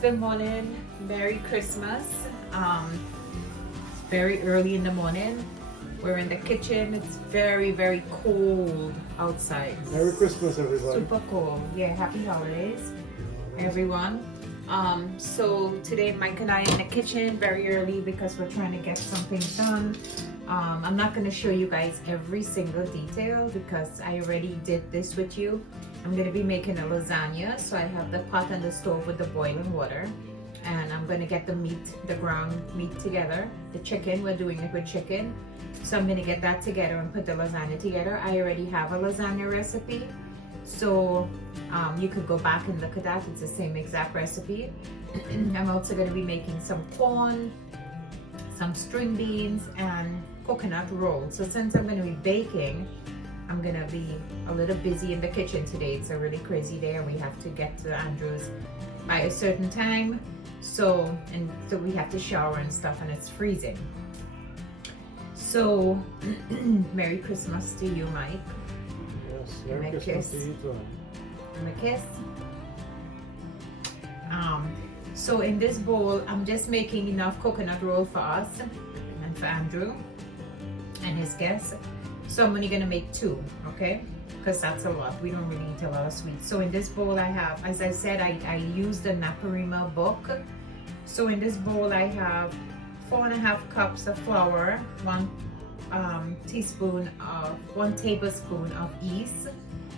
good morning. Merry Christmas. Very early in the morning. We're in the kitchen. It's very, very cold outside. Merry Christmas, everybody. Super cold. Yeah, happy holidays, everyone. So today Mike and I are in the kitchen very early because we're trying to get something done. I'm not going to show you guys every single detail because I already did this with you. I'm going to be making a lasagna, so I have the pot on the stove with the boiling water, and I'm going to get the meat, the ground meat together. The chicken, we're doing it with chicken, so I'm going to get that together and put the lasagna together. I already have a lasagna recipe, so you could go back and look at that. It's the same exact recipe. I'm also going to be making some corn, some string beans, and coconut rolls. So since I'm going to be baking, I'm going to be a little busy in the kitchen today. It's a really crazy day and we have to get to Andrew's by a certain time. So we have to shower and stuff, and it's freezing. So Merry Christmas to you, Mike. Yes, Merry Christmas kiss. to you too. And a kiss. So in this bowl, I'm just making enough coconut roll for us and for Andrew and his guests. So I'm only gonna make 2, okay? Because that's a lot. We don't really eat a lot of sweets. So in this bowl I have, as I said, I used the Naparima book. So in this bowl I have 4.5 cups of flour, 1 tablespoon of yeast,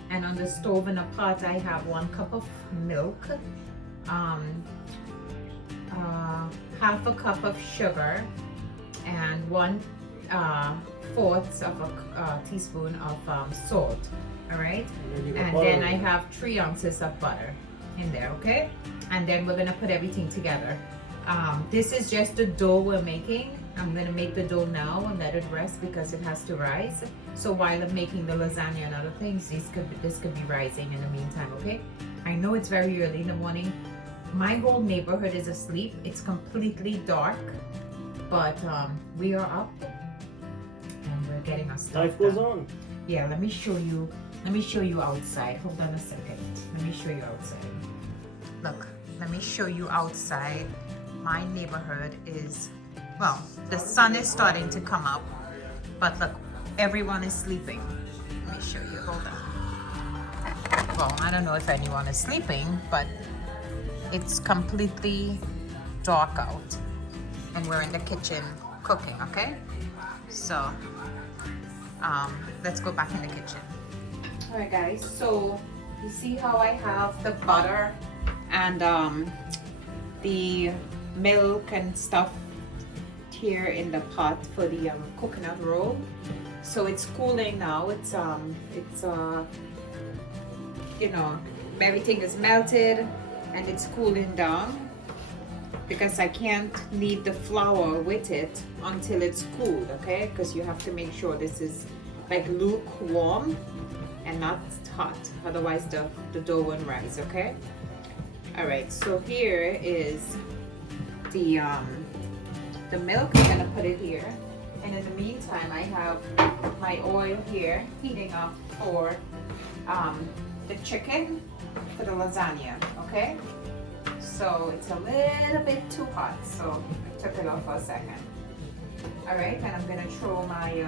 and on the stove in a pot I have 1 cup of milk, half a cup of sugar, and 1/4 of a teaspoon of salt. All right, and then I have 3 ounces of butter in there. Okay, and then we're gonna put everything together. This is just the dough we're making. I'm gonna make the dough now and let it rest because it has to rise. So while I'm making the lasagna and other things, this could be rising in the meantime. Okay, I know it's very early in the morning. My whole neighborhood is asleep. It's completely dark, but we are up and we're getting our stuff Life goes done. on. Yeah, let me show you outside. Hold on a second. Let me show you outside. Look, let me show you outside. My neighborhood is, well, the sun is starting to come up, but look, everyone is sleeping. Let me show you. Hold on. Well, I don't know if anyone is sleeping, but it's completely dark out and we're in the kitchen cooking. Okay, so let's go back in the kitchen. All right, guys, so you see how I have the butter and the milk and stuff here in the pot for the coconut roll. So it's cooling now. It's you know, everything is melted and it's cooling down because I can't knead the flour with it until it's cooled, okay? Because you have to make sure this is like lukewarm and not hot, otherwise the dough won't rise, okay? All right, so here is the milk. I'm gonna put it here, and in the meantime I have my oil here heating up for the chicken for the lasagna. Okay, so it's a little bit too hot, so I took it off for a second. All right, and I'm gonna throw my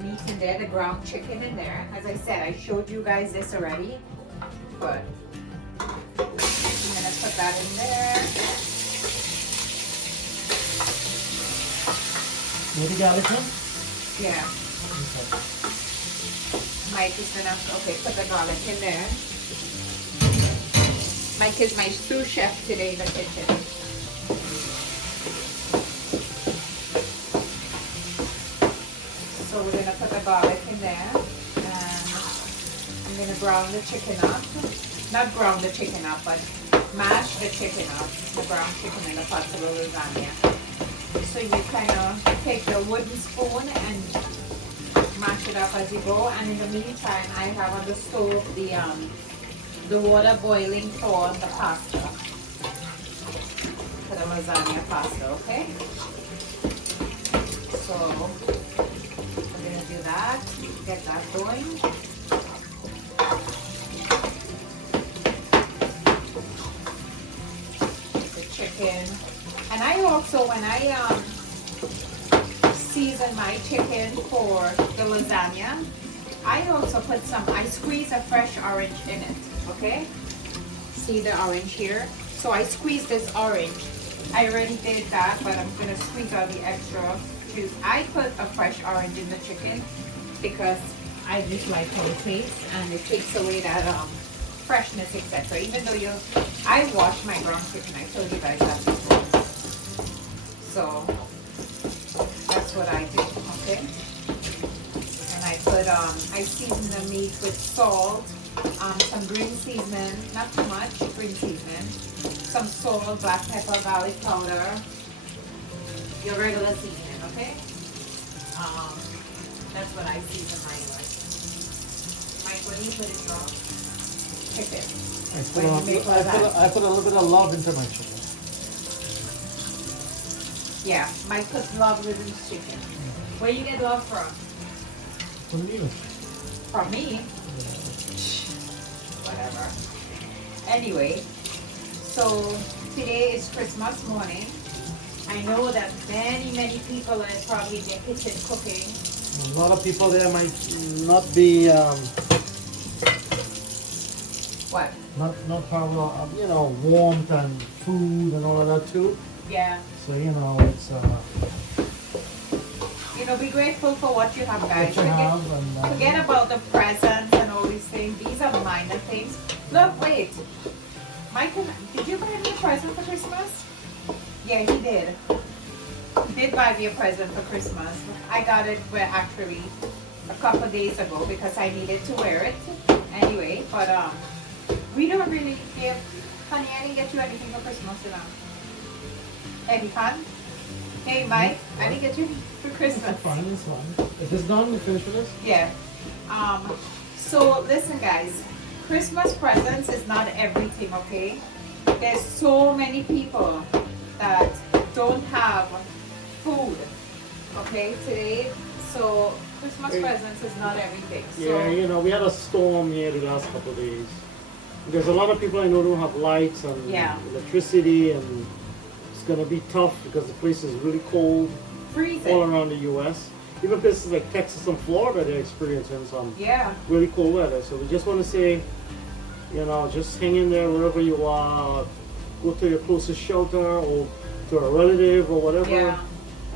meat in there, the ground chicken in there. As I said, I showed you guys this already, but I'm gonna put that in there. Maybe garlic now? Yeah. Okay. Mike is gonna, okay, put the garlic in there. Mike is my sous chef today in the kitchen. So we're gonna put the garlic in there, and I'm gonna brown the chicken up. Not brown the chicken up, but mash the chicken up. The ground chicken in the pot of the lasagna. So you kind of take the wooden spoon and mash it up as you go. And in the meantime, I have on the stove the water boiling for the pasta, for the lasagna pasta. Okay. So we're gonna do that. Get that going. when I season my chicken for the lasagna, I also put I squeeze a fresh orange in it, okay? See the orange here? So I squeeze this orange. I already did that, but I'm gonna squeeze out the extra juice. I put a fresh orange in the chicken because I just like how it tastes, and it takes away that freshness, etc. Even though I wash my ground chicken, I told you guys that before. So that's what I do, okay? And I put I season the meat with salt, some green seasoning, not too much green seasoning, some salt, black pepper, garlic powder, your regular seasoning, okay? That's what I season mine with. Mike, what do you put in your chicken? I put a little bit of love into my chicken. Yeah, Mike puts love with his chicken. Where you get love from? From you. From me? Whatever. Anyway, so today is Christmas morning. I know that many people are probably in their kitchen cooking. A lot of people there might not be What? not have warmth and food and all of that too. Yeah. So it's Be grateful for what you have, guys. what you have and Forget about the presents and all these things. These are minor things. Look, wait. Michael, did you buy me a present for Christmas? Yeah, he did. He did buy me a present for Christmas. I got it actually a couple days ago because I needed to wear it anyway. But we don't really give. Honey, I didn't get you anything for Christmas, Any fun? Hey, Mike, I didn't get you for Christmas. it's fine, it's fine. If it's done, we finish with this? Yeah. So listen, guys. Christmas presents is not everything, okay? There's so many people that don't have food, okay, today. So Christmas presents is not everything. So, Yeah, we had a storm here the last couple of days. There's a lot of people I know don't have lights and electricity, and it's gonna be tough because the place is really cold freezing all around the U.S. Even places like Texas and Florida, they're experiencing some really cold weather. So we just want to say, just hang in there wherever you are. Go to your closest shelter or to a relative or whatever,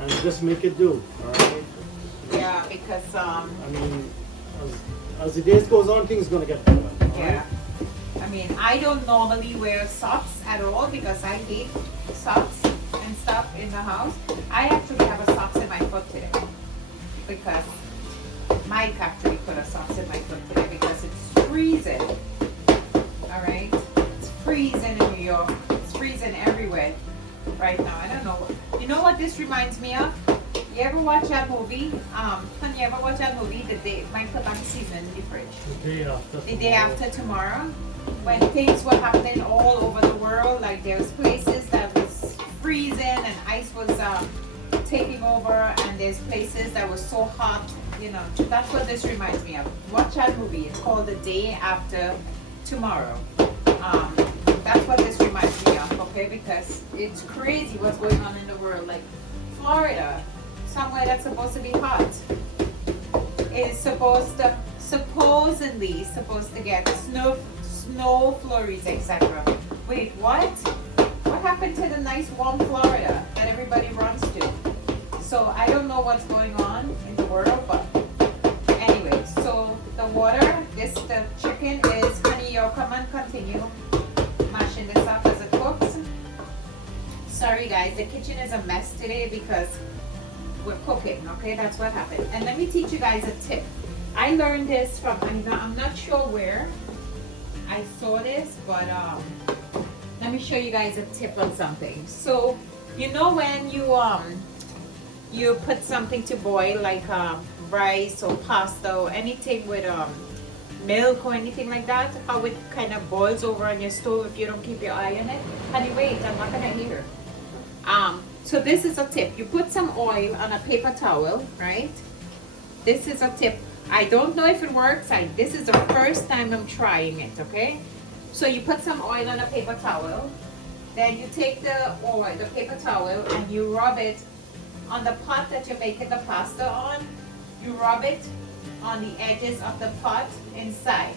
and just make it do. All right. Yeah, because I mean, as the days goes on, things gonna get better. right? I mean, I don't normally wear socks at all because I hate socks and stuff in the house. I actually have a socks in my foot today because Mike actually put a socks in my foot today because it's freezing. All right, it's freezing in New York. It's freezing everywhere right now. I don't know. You know what this reminds me of? You ever watch that movie? You ever watch that movie? The day Mike put back seasoning in the fridge. The day after tomorrow, when things were happening all over the world, like there was places that was freezing and ice was taking over, and there's places that was so hot. That's what this reminds me of. Watch that movie. It's called The Day After Tomorrow. That's what this reminds me of, okay? Because it's crazy what's going on in the world. Like Florida, somewhere that's supposed to be hot, is supposedly supposed to get snow flurries, etc. Wait, what? What happened to the nice warm Florida that everybody runs to? So I don't know what's going on in the world, but anyway, so the water, the chicken is, honey, you'll come and continue mashing this up as it cooks. Sorry guys, the kitchen is a mess today because we're cooking, okay? That's what happened. And let me teach you guys a tip. I learned this from, I'm not sure where I saw this, but let me show you guys a tip on something. So, when you put something to boil, like rice or pasta or anything with milk or anything like that, how it kind of boils over on your stove if you don't keep your eye on it. Honey, wait, I'm not gonna hear. So this is a tip. You put some oil on a paper towel, right? This is a tip. I don't know if it works. This is the first time I'm trying it, okay? So you put some oil on a paper towel, Then you take the oil, the paper towel, and you rub it on the pot that you're making the pasta on. You rub it on the edges of the pot inside.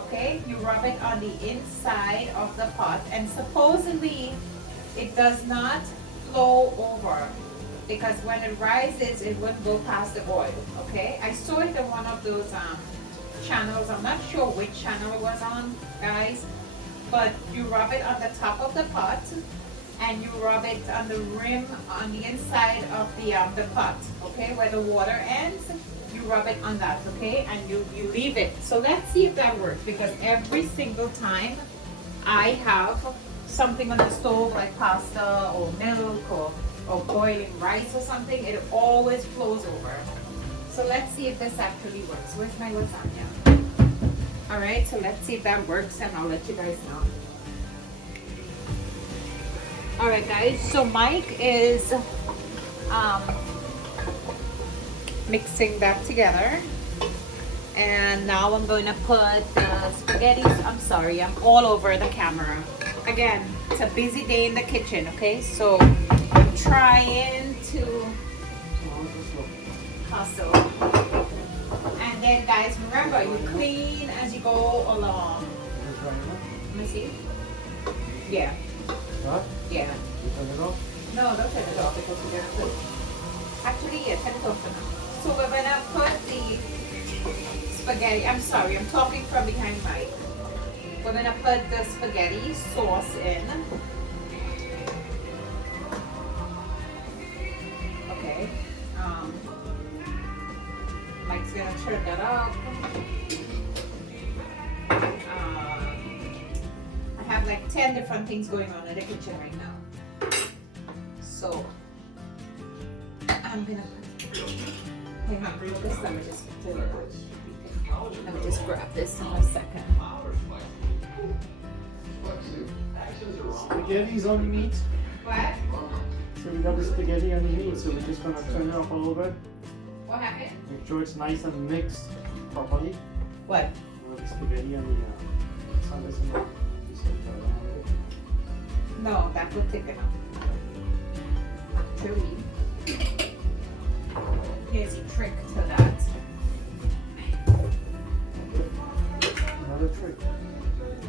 Okay, you rub it on the inside of the pot, and supposedly it does not flow over, because when it rises it wouldn't go past the oil. Okay, I saw it in one of those channels. I'm not sure which channel it was on, guys, but you rub it on the top of the pot and you rub it on the rim on the inside of the pot, okay, where the water ends. You rub it on that, okay, and you leave it. So let's see if that works, because every single time I have something on the stove like pasta or milk or boiling rice or something, it always flows over. So let's see if this actually works. Where's my lasagna? All right, so let's see if that works, and I'll let you guys know. All right, guys, so Mike is mixing that together, and now I'm going to put the spaghetti. I'm sorry, I'm all over the camera. Again, it's a busy day in the kitchen, okay? So I'm trying to hustle. And then, guys, remember, you clean as you go along. Let me see. Yeah. What? Yeah. You turn it off? No, don't turn it off, because we're gonna put. Actually, yeah, turn it off for now. So we're gonna put the spaghetti. I'm sorry, I'm talking from behind Mike. We're gonna put the spaghetti sauce in. Okay. Mike's gonna turn that up. I have like 10 different things going on in the kitchen right now. So I'm gonna hang on, Lucas, let me just fill it out. Let me just grab this in a second. Spaghetti's on the meat. What? So we got the spaghetti on the meat, so we're just gonna turn it up a little bit. What happened? Make sure it's nice and mixed properly. What? The spaghetti and the sandwich and the No, that will take enough. Truly. Here's a trick to that. another trick.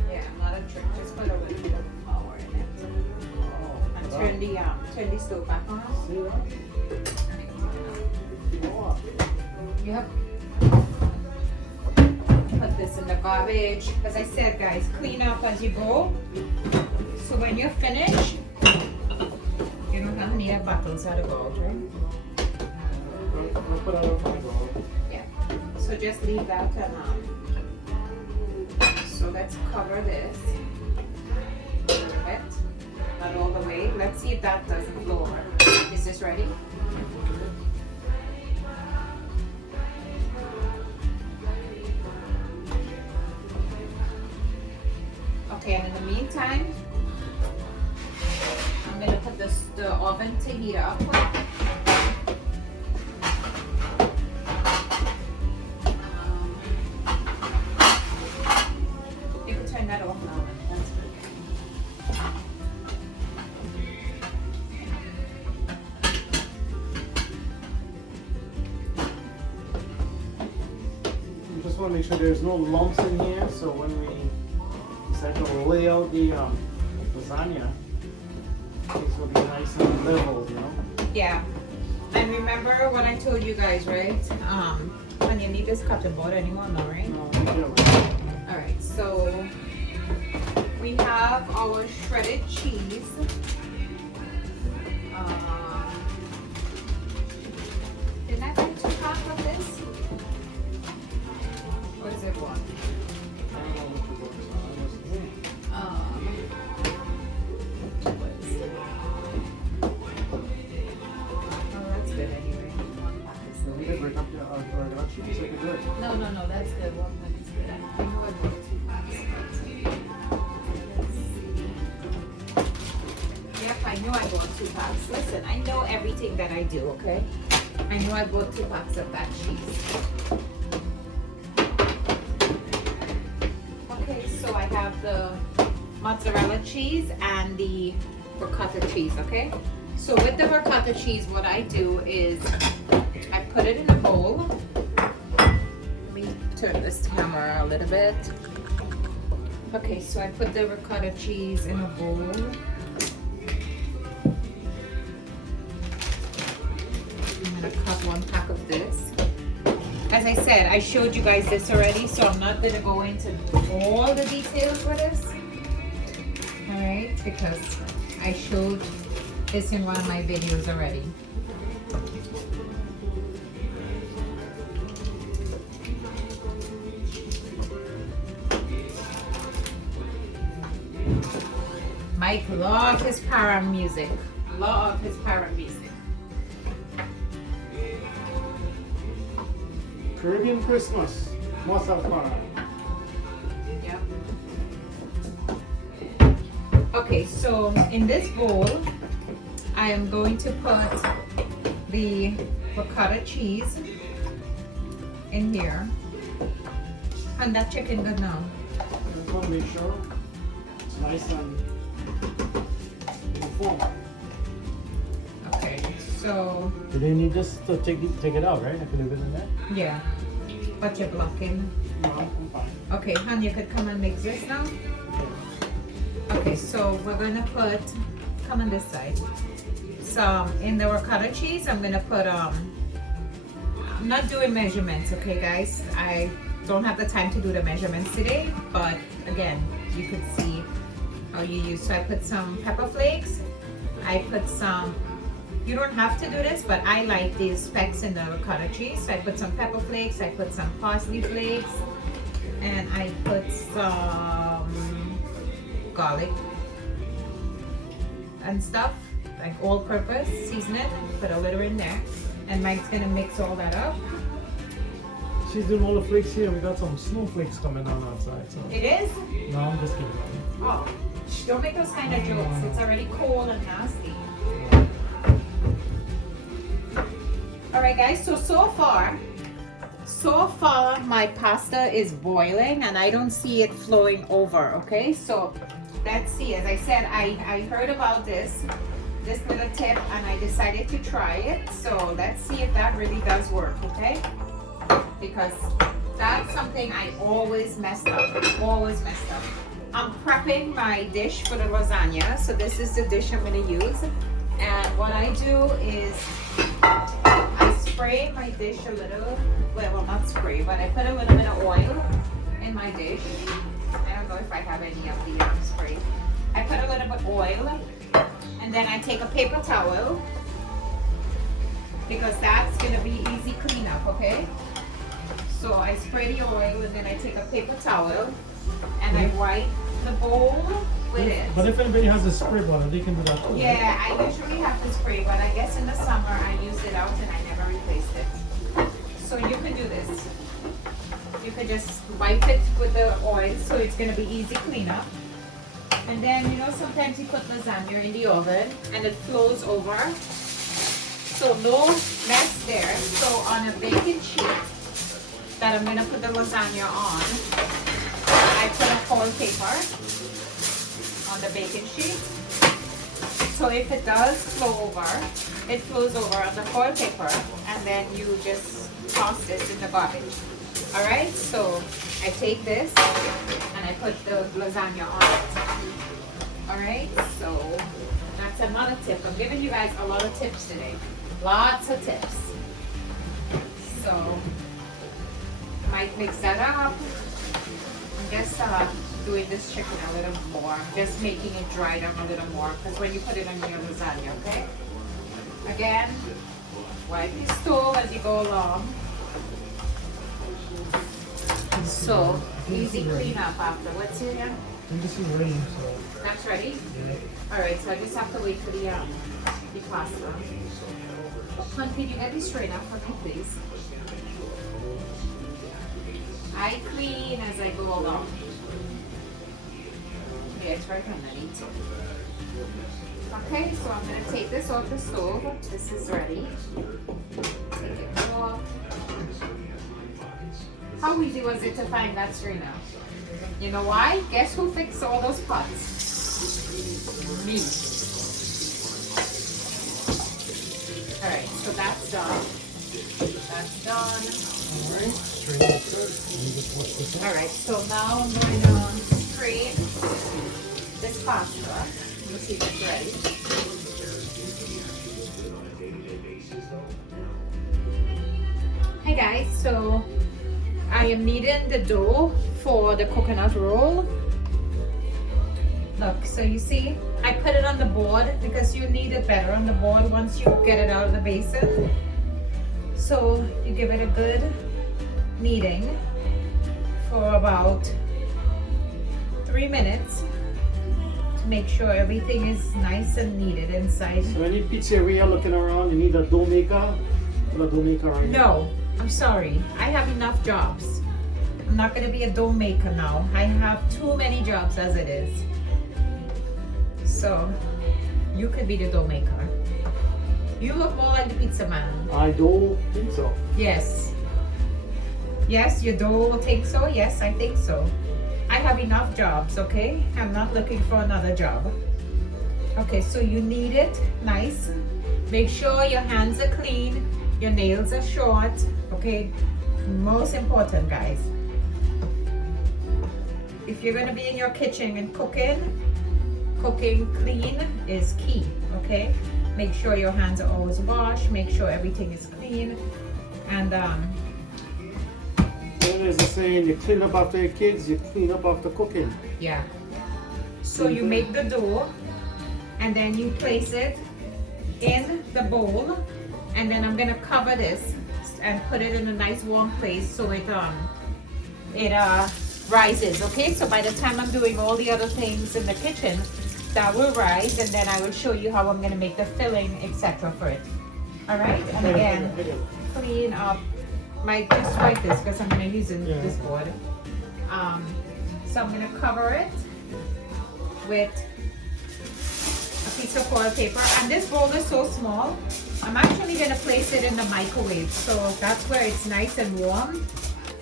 Yeah, another trick. Just put a little bit of flour in it. Oh, And turn the stove back on. see that? Oh. You have put this in the garbage. As I said, guys, clean up as you go. So when you're finished, you don't have any bottles out of gold, right? I'll put out my bowl. Yeah. So just leave that and so let's cover this a little bit. Not all the way. Let's see if that doesn't blow over. Is this ready? Okay, and in the meantime, I'm gonna put the oven to heat up. You can turn that off now. That's good. You just want to make sure there's no lumps in here, so when we decide to lay out the lasagna, things will be nice and level, you know? Yeah. And remember what I told you guys, right? And you need this cutting board anymore, no, right? No, yeah. Alright, so we have our shredded cheese. Didn't I buy 2 pounds of this? Or is it 1? Oh, that's good anyway. 1 pack is So we did break up the regular cheese, so we could do it. No, that's good. 1 pack is good. I know I bought 2 packs. Let's see. Yep, I know I bought 2 packs. Listen, I know everything that I do, okay? I know I bought 2 packs of that cheese. Okay, so I have mozzarella cheese and the ricotta cheese, okay? So with the ricotta cheese, what I do is I put it in a bowl. Let me turn this camera a little bit. Okay, so I put the ricotta cheese in a bowl. I'm gonna cut 1 pack of this. As I said, I showed you guys this already, so I'm not gonna go into all the details for this. All right, because I showed this in one of my videos already. Mike loves his para music. Love his para music. Caribbean Christmas, mozzarella. Yep. Okay, so in this bowl, I am going to put the ricotta cheese in here. And that chicken good now. I just want to make sure it's nice and full. Okay, so Do they need this to take it out, right? I can leave it in there? yeah, but you're blocking. No, I'm fine. Okay, hon, you could come and mix this now. Okay, so we're gonna put, come on this side. So in the ricotta cheese, I'm gonna put, I'm not doing measurements, okay guys? I don't have the time to do the measurements today, but again, you could see how you use. So I put some pepper flakes. I put some, you don't have to do this, but I like these specks in the ricotta cheese. So I put some pepper flakes, I put some parsley flakes, and I put some garlic and stuff, like all-purpose seasoning. Put a little in there, and Mike's gonna mix all that up. She's doing all the flakes here. We got some snowflakes coming on outside. So. It is? No, I'm just kidding. Oh, don't make those kind of jokes. It's already cold and nasty. All right, guys. So far, my pasta is boiling, and I don't see it flowing over. Okay, so let's see. As I said, I heard about this little tip, and I decided to try it. So let's see if that really does work. Okay, because that's something I always messed up. I'm prepping my dish for the lasagna. So this is the dish I'm gonna use. And what I do is I spray my dish a little, well not spray, but I put a little bit of oil in my dish. I don't know if I have any of the spray. I put a little bit of oil, and then I take a paper towel, because that's gonna be easy cleanup, okay? So I spray the oil, and then I take a paper towel, and I wipe the bowl with it. But if anybody has a spray bottle, they can do that too. Yeah, I usually have to spray, but I guess in the summer I used it out and I never replaced it. So you can do this. You could just wipe it with the oil, so it's gonna be easy cleanup. And then, you know, sometimes you put lasagna in the oven and it flows over. So no mess there. So on a baking sheet that I'm gonna put the lasagna on, I put a foil paper on the baking sheet. So if it does flow over, it flows over on the foil paper, and then you just toss this in the garbage. All right, so I take this and I put the lasagna on it. All right, so that's another tip. I'm giving you guys a lot of tips today. Lots of tips. So I might mix that up. I'm just doing this chicken a little more. I'm just making it dry down a little more, because when you put it on your lasagna, okay? Again, wipe your stove as you go along. So easy cleanup after. What's in here? This is ready, so. That's ready? Yeah. All right, so I just have to wait for the pasta. Hon, can you get this straight up for me, please? I clean as I go along. Yeah, it's right underneath. Okay, so I'm gonna take this off the stove. This is ready. Take it off. How easy was it to find that strainer? You know why? Guess who fixed all those pots? Me. Alright, so that's done. That's done. Alright, straight up good. Let me just wash this up. Alright, so now I'm going to strain this pasta. Let's see if it's ready. Hi guys, so I am kneading the dough for the coconut roll. Look, so you see, I put it on the board because you knead it better on the board once you get it out of the basin. So you give it a good kneading for about 3 minutes to make sure everything is nice and kneaded inside. So any pizzeria looking around, you need a dough maker? Put a dough maker right here. No, I'm sorry. I have enough jobs. I'm not going to be a dough maker now. I have too many jobs as it is. So you could be the dough maker. You look more like the pizza man. I don't think so. Yes. Yes, your dough will think so. Yes, I think so. I have enough jobs, okay? I'm not looking for another job. Okay, so you knead it nice. Make sure your hands are clean. Your nails are short, okay? Most important, guys. If you're gonna be in your kitchen and cooking clean is key, okay? Make sure your hands are always washed. Make sure everything is clean. And there's a saying, you clean up after your kids, you clean up after cooking. yeah. So you make the dough, and then you place it in the bowl, and then I'm gonna cover this and put it in a nice warm place so it rises. Okay, so by the time I'm doing all the other things in the kitchen, that will rise, and then I will show you how I'm gonna make the filling, etc. for it. All right, and again, clean up. Might just wipe this because I'm gonna use this board. So I'm gonna cover it with a piece of foil paper, and this bowl is so small. I'm actually gonna place it in the microwave, so that's where it's nice and warm.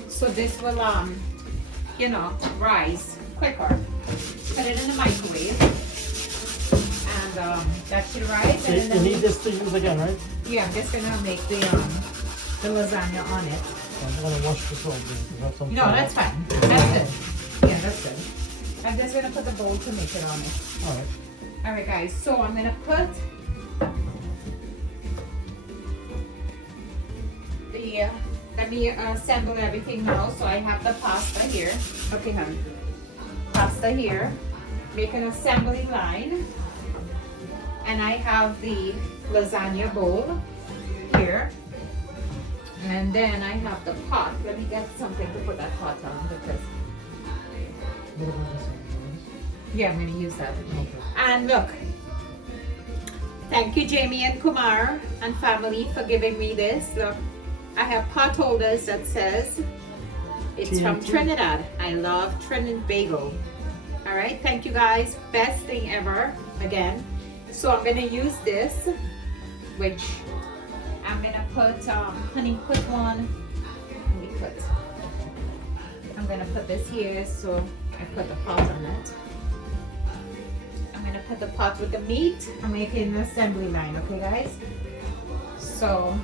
So this will, you know, rise quicker. Put it in the microwave, and that should rise. So and you need this to use again, right? Yeah, I'm just gonna make the lasagna on it. I'm gonna wash this over. No, that's fine. That's good. Yeah, that's good. I'm just gonna put the bowl to make it on it. All right. All right, guys. So I'm gonna put the. Let me assemble everything now. So I have the pasta here. Okay, honey. Pasta here. Make an assembly line, and I have the lasagna bowl here. And then I have the pot. Let me get something to put that pot on because. What about this one? Yeah, I'm gonna use that. Okay. And look, thank you Jamie and Kumar and family for giving me this. Look, I have pot holders that says it's from Trinidad. I love Trinidad bagel. All right, thank you guys. Best thing ever. Again, so I'm gonna use this, which I'm gonna put, honey, put one. Let me put. I'm gonna put this here, so I put the pot on it. I'm gonna put the pot with the meat. I'm making an assembly line, okay, guys? So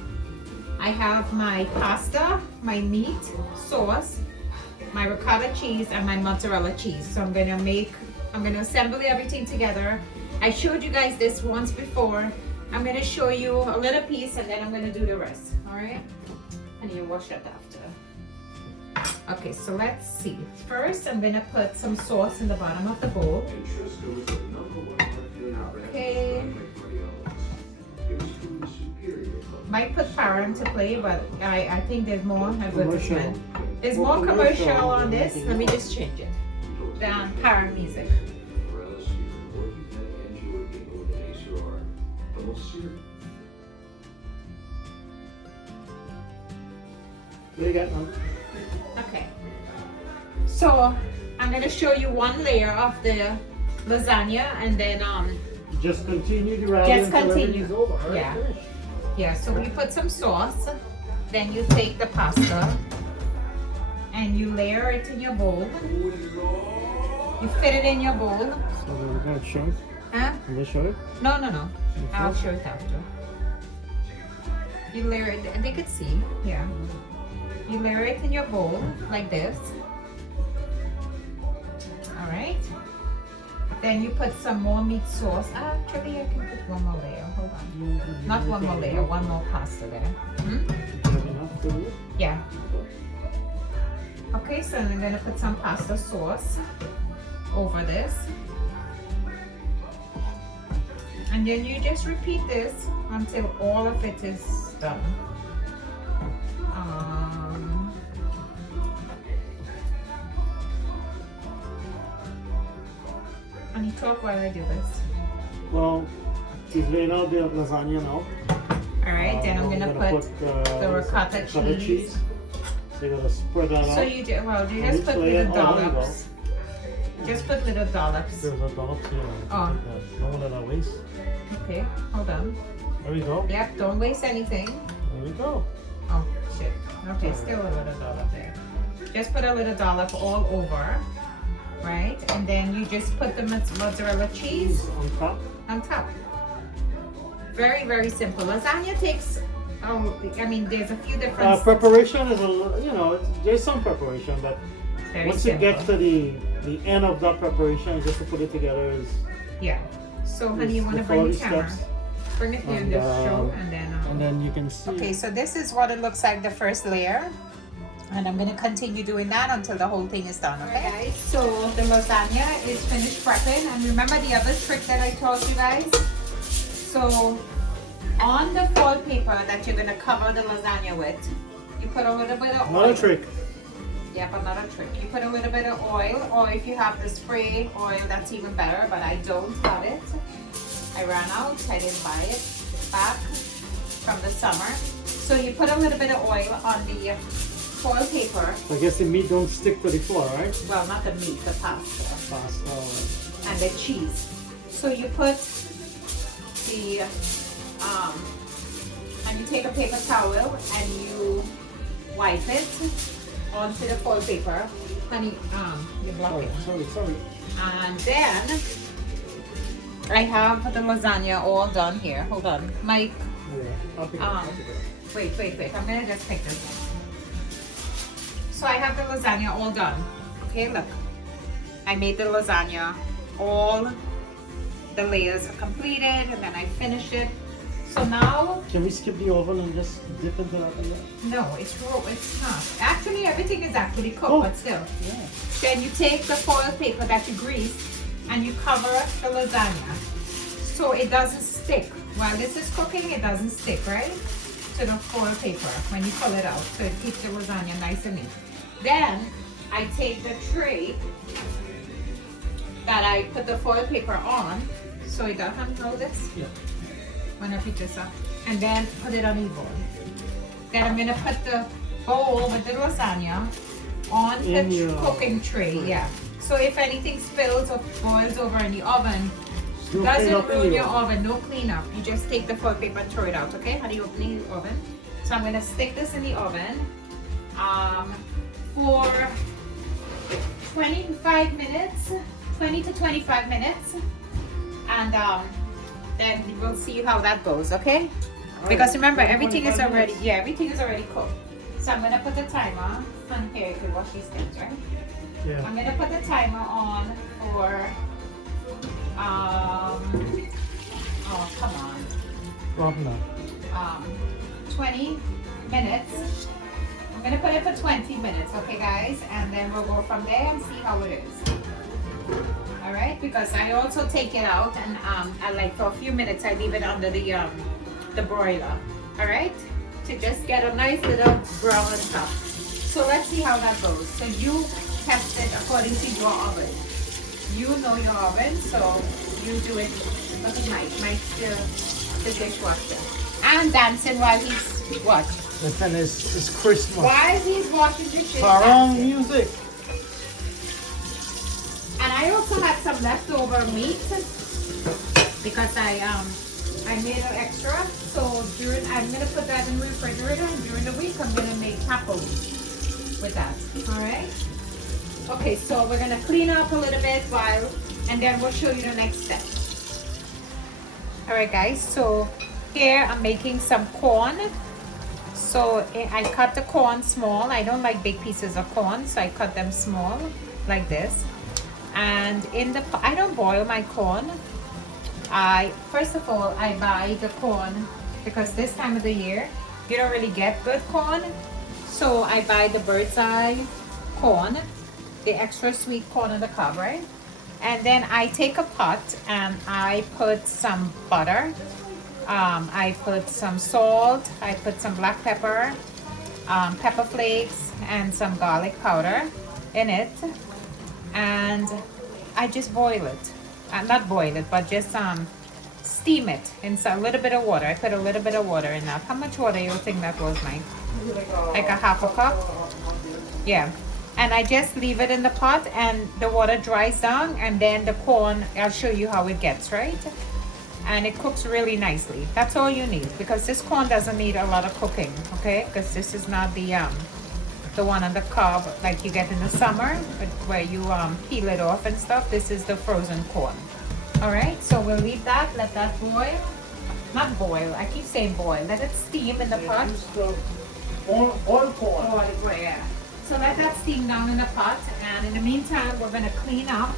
I have my pasta, my meat, sauce, my ricotta cheese, and my mozzarella cheese. So I'm gonna assemble everything together. I showed you guys this once before. I'm gonna show you a little piece and then I'm gonna do the rest, all right? And you wash it after. Okay, so let's see. First, I'm gonna put some sauce in the bottom of the bowl. Okay. Might put power into play, but I think there's more advertisement. There's more commercial on this. Let me just change it. Than power music. What do you got, Mom? Okay. So I'm gonna show you one layer of the lasagna, and then just continue to rally just continue. Over. All right, Yeah. finish. Yeah. So you put some sauce, then you take the pasta, and you layer it in your bowl. You fit it in your bowl. So we're going to show it? Huh? Can we show it? No. I'll show it after. You layer it, they could see, yeah. You layer it in your bowl like this. Alright. Then you put some more meat sauce. Actually, I can put one more layer. Hold on. Not one more layer, one more pasta there. Yeah. Okay, so I'm gonna put some pasta sauce over this. And then you just repeat this until all of it is done. And you talk while I do this. Well, she's laying out the lasagna now. Alright, then I'm gonna put the ricotta cheese. So you're gonna spread that out. So you just put little dollops. Just put little dollops. There's a dollop here. Oh. Don't want to waste. Okay, hold on. There we go. Yep, don't waste anything. There we go. Oh, shit. Okay, still a little dollop there. Just put a little dollop all over, right? And then you just put the mozzarella cheese on top. On top. Very, very simple. Lasagna takes, I mean, there's a few different... preparation is, there's some preparation, but very once simple. you get to the end of that preparation, just to put it together is... Yeah. So, honey, you want to bring the camera? Bring it here and just show, and then you can see. Okay, so this is what it looks like, the first layer. And I'm going to continue doing that until the whole thing is done, okay? Alright guys, so the lasagna is finished prepping. And remember the other trick that I told you guys? So on the foil paper that you're going to cover the lasagna with, you put a little bit of oil. Another trick. Yep, another trick. You put a little bit of oil, or if you have the spray oil, that's even better, but I don't have it. I ran out, I didn't buy it back from the summer. So you put a little bit of oil on the foil paper. I guess the meat don't stick to the floor, right? Well, not the meat, the pasta. Pasta. And the cheese. So you put the, and you take a paper towel and you wipe it onto the foil paper. Honey, you're blocking. Sorry. And then I have the lasagna all done here. Hold on, Mike. Yeah, wait. I'm gonna just pick this up. So I have the lasagna all done. Okay, look. I made the lasagna. All the layers are completed, and then I finished it. So now... Can we skip the oven and just dip into that? No, it's raw. It's not. Actually, everything is actually cooked, but still. Yeah. Then you take the foil paper that you greased and you cover the lasagna so it doesn't stick. While this is cooking, it doesn't stick, right? To the foil paper when you pull it out. So it keeps the lasagna nice and neat. Then I take the tray that I put the foil paper on, so it doesn't know this. Yeah. When I pick this up, and then put it on the bowl. Then I'm gonna put the bowl with the lasagna on the cooking tray. Yeah. So if anything spills or boils over in the oven, doesn't ruin your oven. No cleanup. You just take the foil paper and throw it out. Okay? How do you open the oven? So I'm gonna stick this in the oven for 25 minutes, 20 to 25 minutes, and then we'll see how that goes, okay? Because remember, everything is already, everything is already cooked. So I'm gonna put the timer on here. You can wash these things, right? Yeah. I'm gonna put the timer on for, oh, come on. Probably not. 20 minutes. I'm gonna put it for 20 minutes, okay guys? And then we'll go from there and see how it is. All right, because I also take it out and I like for a few minutes I leave it under the broiler. All right, to just get a nice little brown stuff. So let's see how that goes. So you test it according to your oven. You know your oven, so you do it. Look at Mike's the dishwasher and dancing while he's what? Listen, it's Christmas. While he's washing the dishes. Parang music. And I also had some leftover meat because I made an extra. So I'm gonna put that in the refrigerator, and during the week I'm gonna make tacos. with that. All right. Okay, so we're gonna clean up a little bit and then we'll show you the next step. All right, guys. So here I'm making some corn. So I cut the corn small. I don't like big pieces of corn, so I cut them small like this. And I don't boil my corn. First of all, I buy the corn because this time of the year you don't really get good corn. So I buy the bird's eye corn, the extra sweet corn on the cob, right? And then I take a pot and I put some butter. I put some salt, I put some black pepper, pepper flakes, and some garlic powder in it. And I just boil it. Not boil it, but just steam it in a little bit of water. I put a little bit of water in that. How much water you think that was, Mike? Like a half a cup? Yeah. And I just leave it in the pot and the water dries down, and then the corn, I'll show you how it gets, right? And it cooks really nicely. That's all you need, because this corn doesn't need a lot of cooking, okay? Because this is not the one on the cob like you get in the summer, where you peel it off and stuff. This is the frozen corn. All right, so we'll leave that, let that boil. Not boil, I keep saying boil. Let it steam in the pot. Oil corn. Oil, yeah. So let that steam down in the pot, and in the meantime, we're gonna clean up.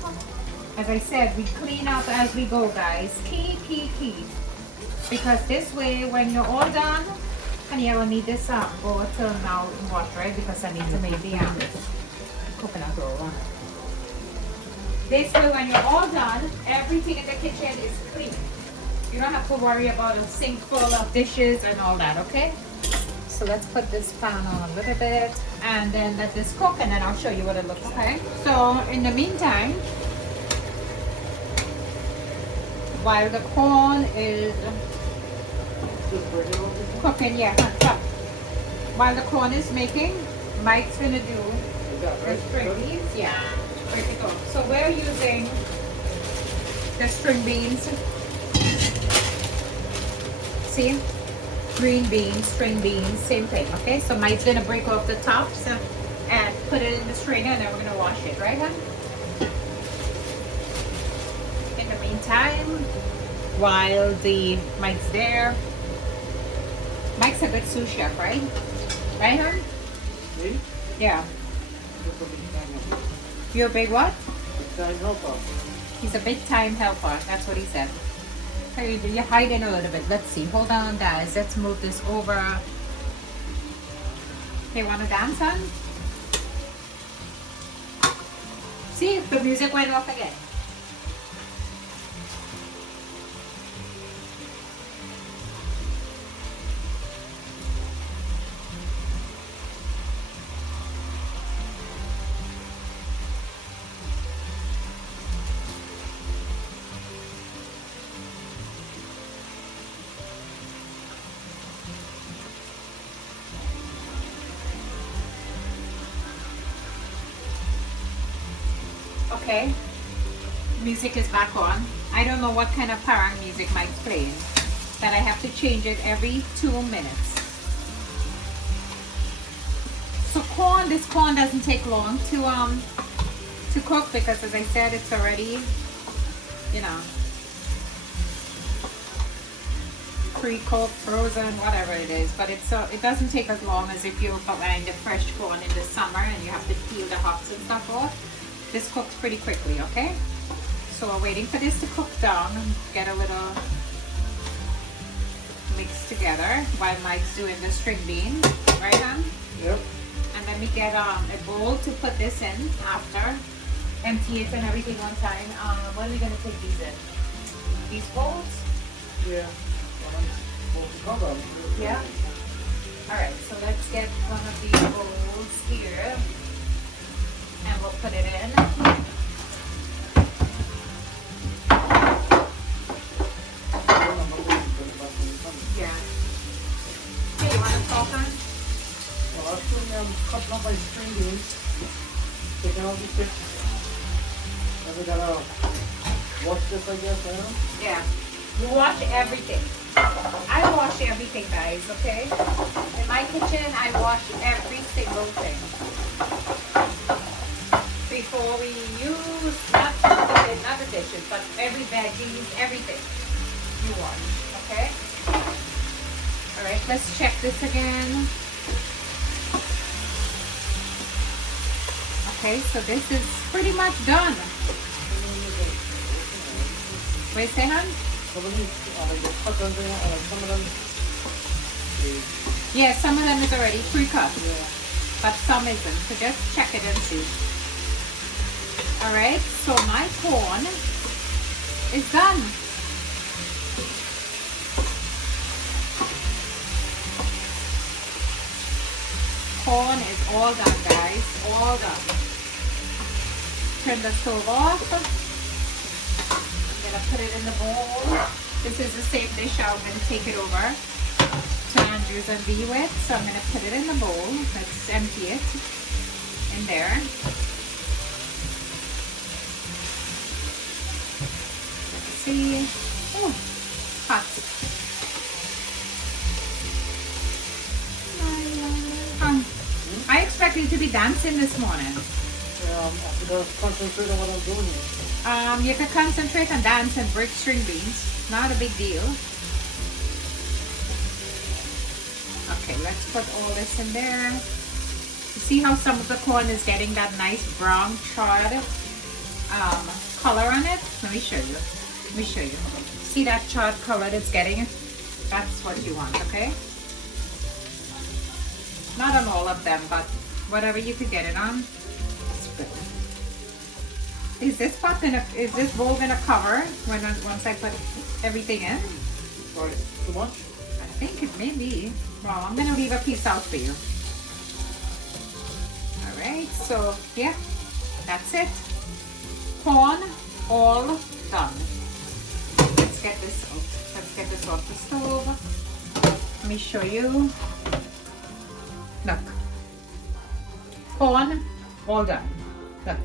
As I said, we clean up as we go, guys. Key. Because this way, when you're all done, honey, I will need this bowl to now wash, right? Because I need to make the coconut roll. This way, when you're all done, everything in the kitchen is clean. You don't have to worry about a sink full of dishes and all that, okay? So let's put this pan on a little bit and then let this cook, and then I'll show you what it looks like. Okay? So in the meantime, while the corn is cooking, yeah, stop. While the corn is making, Mike's gonna do the string beans. Yeah, ready to go. So we're using the string beans. See? Green beans, string beans, same thing, okay? So Mike's gonna break off the tops and put it in the strainer, and then we're gonna wash it, right, hon? In the meantime, while Mike's there, Mike's a good sous chef, right? Right, hon? Me? Yeah. You're a big what? Big time helper. He's a big time helper, that's what he said. You're hiding a little bit. Let's see. Hold on, guys. Let's move this over. Hey, want to dance, son? See, the music went off again. Okay, music is back on. I don't know what kind of parang music Mike's playing, that I have to change it every 2 minutes. So this corn doesn't take long to cook, because as I said, it's already, you know, pre-cooked, frozen, whatever it is. But it doesn't take as long as if you're buying the fresh corn in the summer and you have to peel the husks and stuff off. This cooks pretty quickly, okay? So we're waiting for this to cook down and get a little mixed together while Mike's doing the string beans, right, hon? Yep. And let me get a bowl to put this in after. Empty it and everything one time. What are we gonna take these in? These bowls? Yeah. Yeah. All right, so let's get one of these bowls here. And we'll put it in. Yeah. Hey, you want to talk on? Well, actually, I'm cutting up my string beans, taking out the sticks. Then we gotta wash this, I guess, I know? Yeah. You wash everything. I wash everything, guys, okay? In my kitchen, I wash every single thing. all we use, not the dishes, but every veggies, everything you want, okay? All right, let's check this again. Okay, so this is pretty much done. Wait, say, hon? Yeah, some of them is already pre-cut, but some isn't. So just check it and see. All right, so my corn is done. Corn is all done, guys, all done. Turn the stove off. I'm gonna put it in the bowl. This is the same dish I'm gonna take it over to Andrew's and be with. So I'm gonna put it in the bowl. Let's empty it in there. Let's see. Oh, hot. I expected you to be dancing this morning. I gotta concentrate on what I'm doing here. You can concentrate on dance and break string beans. Not a big deal. Okay, let's put all this in there. You see how some of the corn is getting that nice brown charred color on it? Let me show you. Let me show you. See that charred color it's getting? That's what you want, okay? Not on all of them, but whatever you could get it on. That's good. Is this bowl gonna cover once I put everything in? Or too much? I think it may be. Well, I'm gonna leave a piece out for you. All right, so yeah, that's it. Corn all done. Let's get this out. Let's get this off the stove. Let me show you. Look. Corn all done. Look.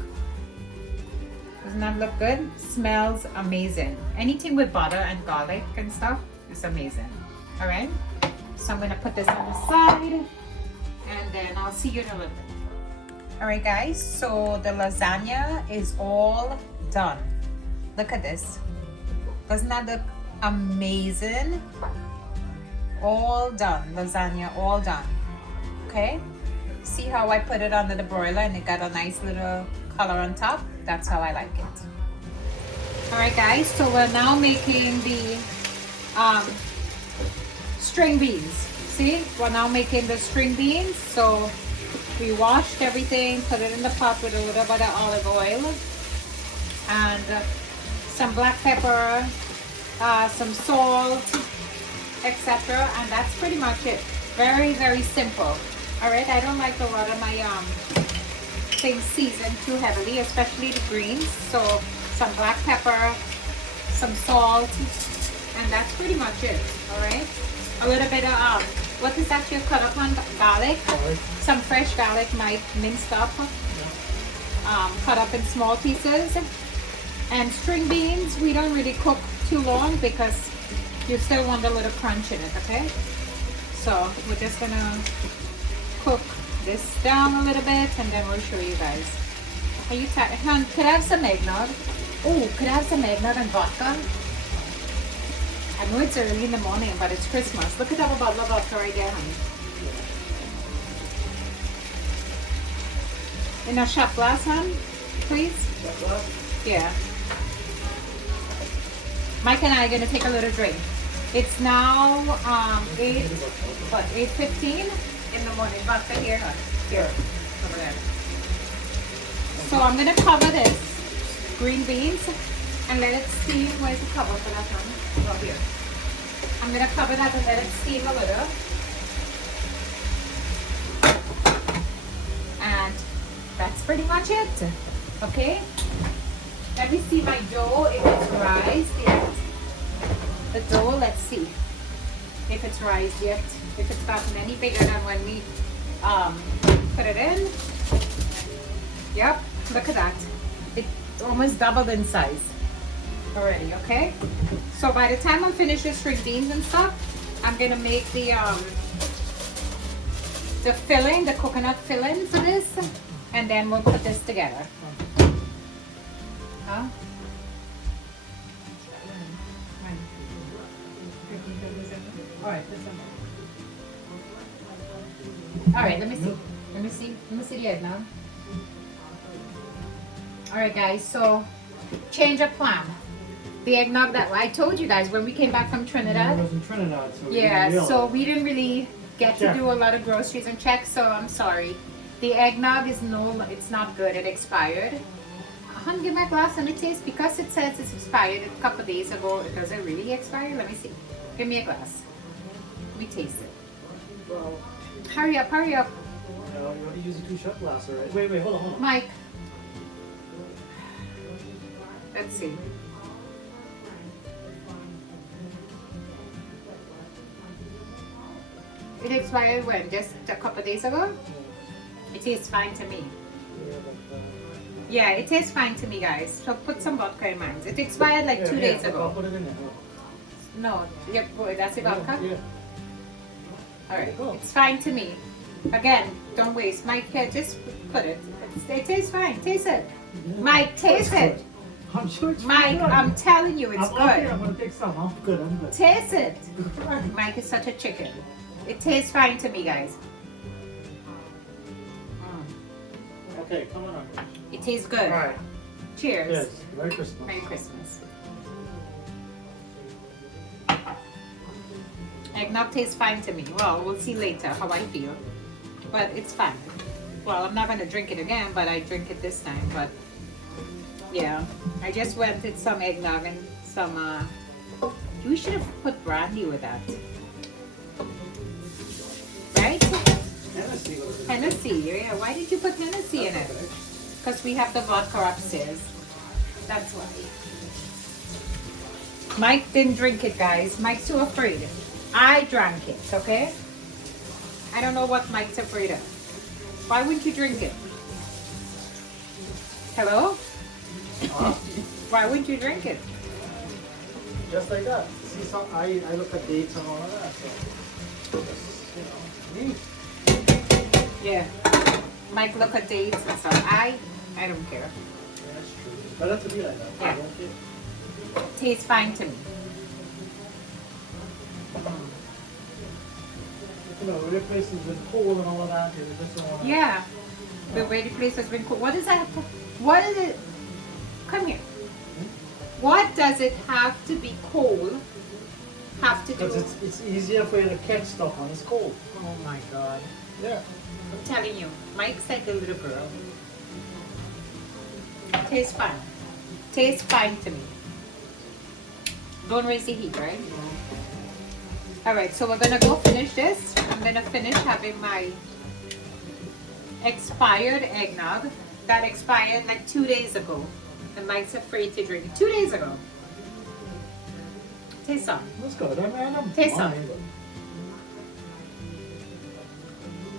Doesn't that look good? Smells amazing. Anything with butter and garlic and stuff is amazing. All right. So I'm gonna put this on the side, and then I'll see you in a little bit. All right, guys. So the lasagna is all done. Look at this. Doesn't that look amazing? All done. Lasagna all done. Okay. See how I put it under the broiler and it got a nice little color on top? That's how I like it. All right, guys. So we're now making the string beans. See, we're now making the string beans. So we washed everything, put it in the pot with a little bit of olive oil and some black pepper, some salt, etc. And that's pretty much it. Very, very simple. All right, I don't like a lot of my things seasoned too heavily, especially the greens. So some black pepper, some salt, and that's pretty much it. All right, a little bit of what is that you cut up on? Garlic. Some fresh garlic, minced up, cut up in small pieces. And string beans, we don't really cook too long because you still want a little crunch in it. Okay, so we're just gonna cook this down a little bit and then we'll show you guys. Are you tired? Hon, could I have some eggnog? Oh, could I have some eggnog and vodka? I know it's early in the morning, but it's Christmas. Look at that bottle of vodka right there, honey. In a shot glass, hon, please? Yeah. Mike and I are gonna take a little drink. It's now 8:15 in the morning. Vodka here, hon. Here, over there. So I'm gonna cover this green beans and let it steam. Where's the cover for that one? Oh, here. I'm gonna cover that and let it steam a little. And that's pretty much it. Okay? Let me see my dough if it's rised yet. The dough, let's see if it's rised yet. If it's gotten any bigger than when we put it in. Yep, look at that. It almost doubled in size already, okay? So by the time I'm finished with string beans and stuff, I'm gonna make the filling, the coconut filling for this, and then we'll put this together. Huh? All right, let me see. Let me see. Let me see the eggnog. All right, guys. So, change of plan. The eggnog that I told you guys when we came back from Trinidad. It was in Trinidad, so Yeah, so we didn't really get to do a lot of groceries and checks. So I'm sorry. The eggnog is it's not good. It expired. Hun, give me a glass. Let me taste. Because it says it's expired a couple of days ago. Does it really expire? Let me see. Give me a glass. Let me taste it. Well, hurry up, hurry up. You already used a 2-shot glass, right? Wait, hold on. Mike. Let's see. It expired when? Just a couple of days ago? It tastes fine to me. Yeah, it tastes fine to me, guys. So put some vodka in mine. It expired like 2 days ago. I'll put it in there. No, that's it, vodka? Yeah. Alright, it's fine to me. Again, don't waste. Mike, here, just put it. It tastes fine. Taste it. Mike, taste it. I'm sure it's Mike, good. I'm telling you, it's good. I'm gonna take some. I'm good. Taste it. Mike is such a chicken. It tastes fine to me, guys. Okay, come on. It tastes good. All right. Cheers. Yes. Merry Christmas. Merry Christmas. Eggnog tastes fine to me. Well, we'll see later how I feel. But it's fine. Well, I'm not going to drink it again, but I drink it this time. But yeah, I just went with some eggnog and some, we should have put brandy with that. Right? Hennessy. Yeah, why did you put Hennessy in it? Because we have the vodka upstairs. That's why. Mike didn't drink it, guys. Mike's too afraid. I drank it, okay? I don't know what Mike's afraid of. Why wouldn't you drink it? Hello? Why wouldn't you drink it? Just like that. See, some I look at dates and all of that. So, me. Yeah. Mike look at dates and stuff. I don't care. Yeah, that's true. Better to be like that. Yeah. Okay. Tastes fine to me. You know, the place has been cool and all of that. You just don't want to... Yeah. The way the place has been cool. What is that? What is it? Come here. What does it have to be cold? Have to do? Because it's easier for you to catch stuff when it's cold. Oh my God. Yeah. I'm telling you, Mike's like a little girl. Tastes fine. Tastes fine to me. Don't raise the heat, right? Alright, so we're gonna go finish this. I'm gonna finish having my expired eggnog. That expired like 2 days ago. And Mike's afraid to drink it. 2 days ago. Taste some. That's good. I mean, I don't Taste some. mind, but-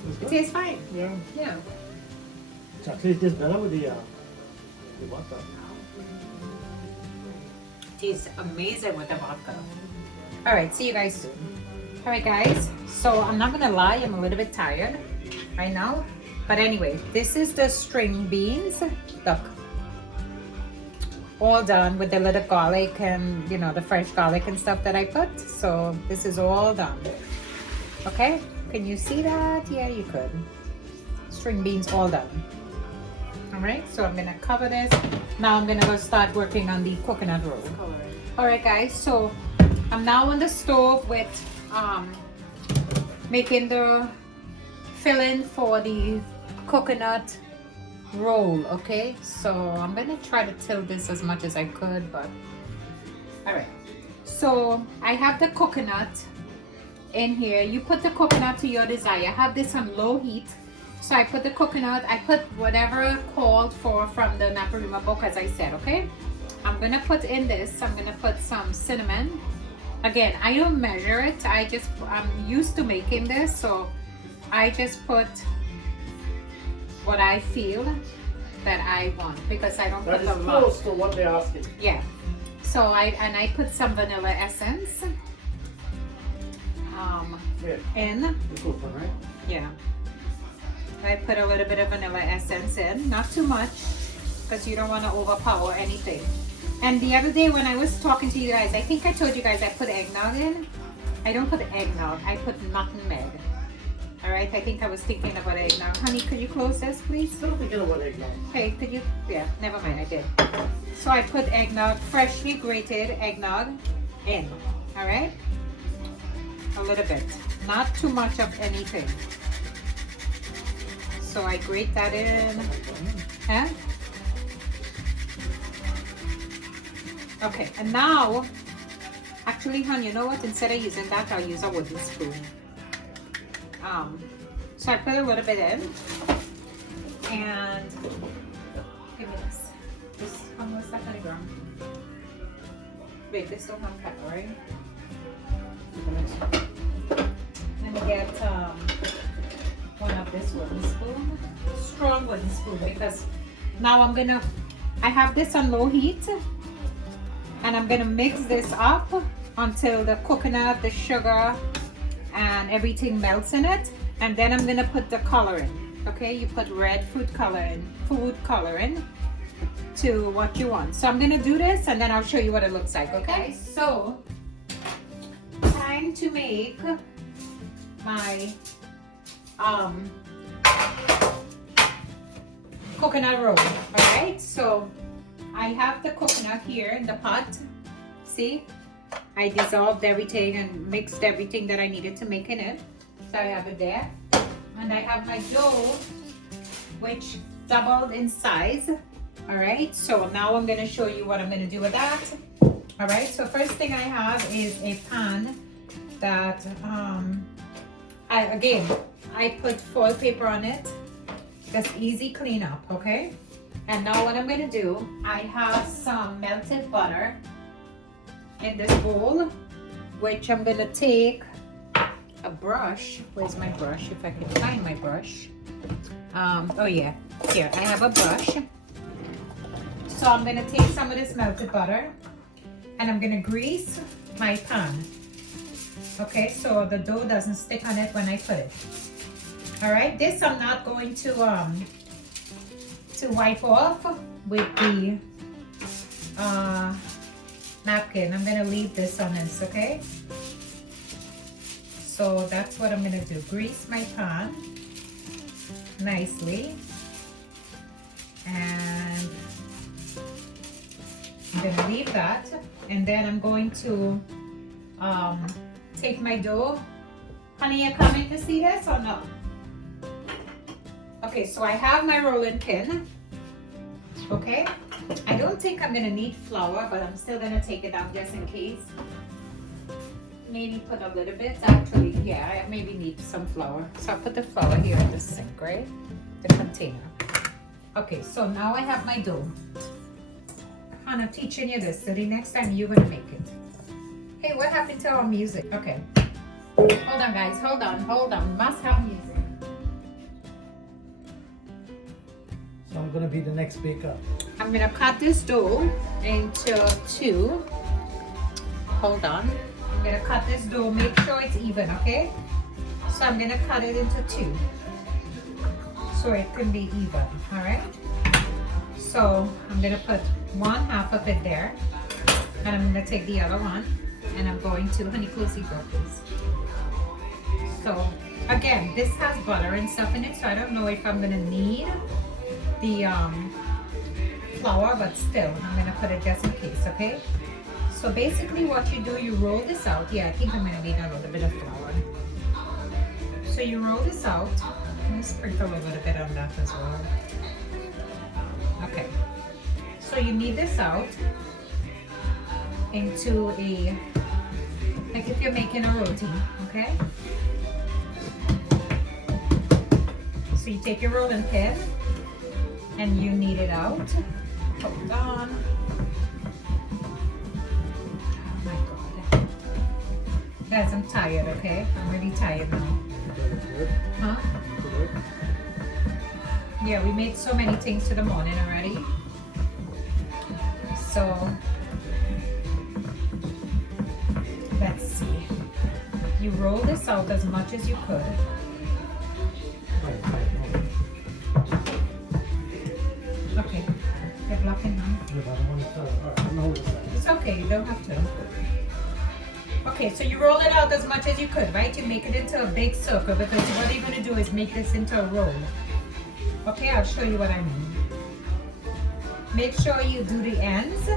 It's It good. tastes fine. Yeah. Yeah. It's actually tastes better with the vodka. Tastes amazing with the vodka. Alright, see you guys soon. Alright guys, so I'm not gonna lie, I'm a little bit tired right now. But anyway, this is the string beans. Look. All done with the little garlic and, you know, the fresh garlic and stuff that I put. So this is all done. Okay, can you see that? Yeah, you could. String beans all done. Alright, so I'm gonna cover this. Now I'm gonna go start working on the coconut roll. Alright guys, so I'm now on the stove with making the filling for the coconut roll. Okay, so I'm gonna try to tilt this as much as I could, but all right. So I have the coconut in here. You put the coconut to your desire. I have this on low heat, so I put the coconut. I put whatever called for from the Naparima book, as I said. Okay, I'm gonna put in this. I'm gonna put some cinnamon. Again, I don't measure it. I'm used to making this, so I just put what I feel that I want, because I don't That put is a lot. close to what they're asking. Yeah. So I put some vanilla essence Yeah. in. You cook one, right? Yeah. I put a little bit of vanilla essence in, not too much. because you don't want to overpower anything. And the other day when I was talking to you guys, I think I told you guys I put eggnog in. I don't put eggnog, I put nutmeg. All right, I think I was thinking about eggnog. Honey, could you close this, please? Still thinking about eggnog. Hey, could you? Yeah, never mind, I did. So I put eggnog, freshly grated eggnog in. All right, a little bit, not too much of anything. So I grate that in. Huh? Okay, and now, actually, hon, you know what? Instead of using that, I'll use a wooden spoon. So I put a little bit in, and give me this. This, how much is that gonna gram? Wait, this don't have pepper, right? Let me get one of this wooden spoon, strong wooden spoon, because now I have this on low heat, and I'm gonna mix this up until the coconut, the sugar, and everything melts in it, and then I'm gonna put the color in. Okay, you put red food coloring to what you want. So I'm gonna do this, and then I'll show you what it looks like. Okay, so time to make my coconut roll. All right, so I have the coconut here in the pot. See, I dissolved everything and mixed everything that I needed to make in it. So I have it there, and I have my dough, which doubled in size. All right, so now I'm going to show you what I'm going to do with that. All right, so first thing I have is a pan that I put foil paper on it. That's easy cleanup. Okay, and now what I'm going to do, I have some melted butter in this bowl, which I'm going to take a brush. Where's my brush? If I can find my brush. Oh yeah, here I have a brush. So I'm gonna take some of this melted butter, and I'm gonna grease my pan. Okay, so the dough doesn't stick on it when I put it. All right, this I'm not going to wipe off with the napkin. I'm gonna leave this on this. Okay. So that's what I'm gonna do. Grease my pan nicely, and I'm gonna leave that, and then I'm going to take my dough. Honey, you coming to see this or no? Okay, so I have my rolling pin. Okay, I don't think I'm gonna need flour, but I'm still gonna take it out just in case. Maybe put a little bit. Actually, yeah, I maybe need some flour. So I'll put the flour here in the sink, right? The container. Okay, so now I have my dough. I'm teaching you this, so the next time you're gonna make it. Hey, what happened to our music? Okay. Hold on, guys. Hold on. Must have music. So I'm gonna be the next baker. I'm gonna cut this dough into two. Hold on. I'm gonna cut this dough, make sure it's even, okay? So I'm gonna cut it into two, so it can be even, all right? So I'm gonna put one half of it there, and I'm gonna take the other one, and I'm going to, honey, close the door, please. So again, this has butter and stuff in it, so I don't know if I'm gonna need the flour, but still, I'm gonna put it just in case, okay? So basically what you do, you roll this out. Yeah, I think I'm gonna need a little bit of flour. So you roll this out. I'm gonna sprinkle a little bit on that as well. Okay. So you knead this out into a, like if you're making a roti, okay? So you take your rolling pin and you knead it out. Hold on. Guys, I'm tired, okay? I'm really tired now. Huh? Yeah, we made so many things to the morning already. So, let's see. You roll this out as much as you could. Okay. it, but I don't want to tell you. Alright, I'm gonna hold this back. It's okay, you don't have to. Okay, so you roll it out as much as you could, right? You make it into a big circle because what you're gonna do is make this into a roll. Okay, I'll show you what I mean. Make sure you do the ends.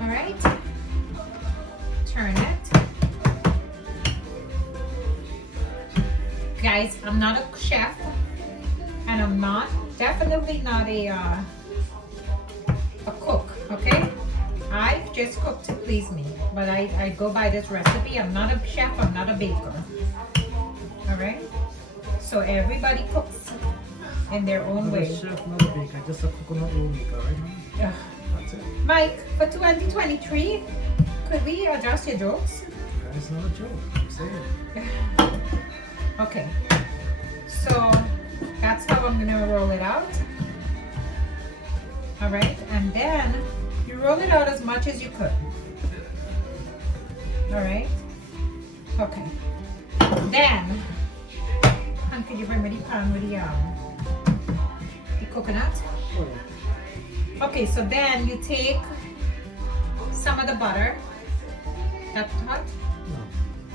All right. Turn it. Guys, I'm not a chef, and I'm definitely not a cook, okay? I just cook to please me, but I go by this recipe. I'm not a chef, I'm not a baker. All right? So everybody cooks in their own way. I'm a chef, not a baker, just a coconut roll maker, right? That's it. Mike, for 2023, could we adjust your jokes? That's not a joke, I'm saying. Okay, so that's how I'm gonna roll it out. All right, and then you roll it out as much as you could. All right, okay. Then, and could you bring me the pan with the coconut? Okay, so then you take some of the butter. That's hot.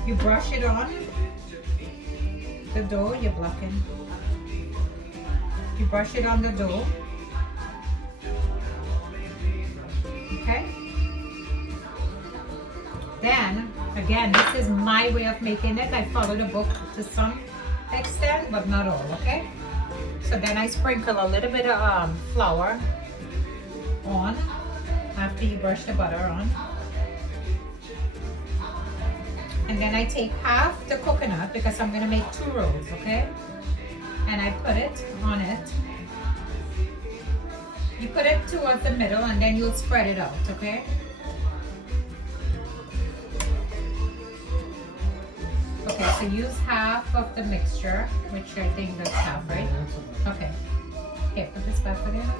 You brush it on the dough. You're blocking. You brush it on the dough. Okay. Then, again, this is my way of making it. I follow the book to some extent, but not all, okay? So then I sprinkle a little bit of flour on after you brush the butter on. And then I take half the coconut because I'm gonna make 2 rolls, okay? And I put it on it. You put it towards the middle and then you'll spread it out, okay? Okay, so use half of the mixture, which I think that's half, right? Okay. Okay, put this back for there.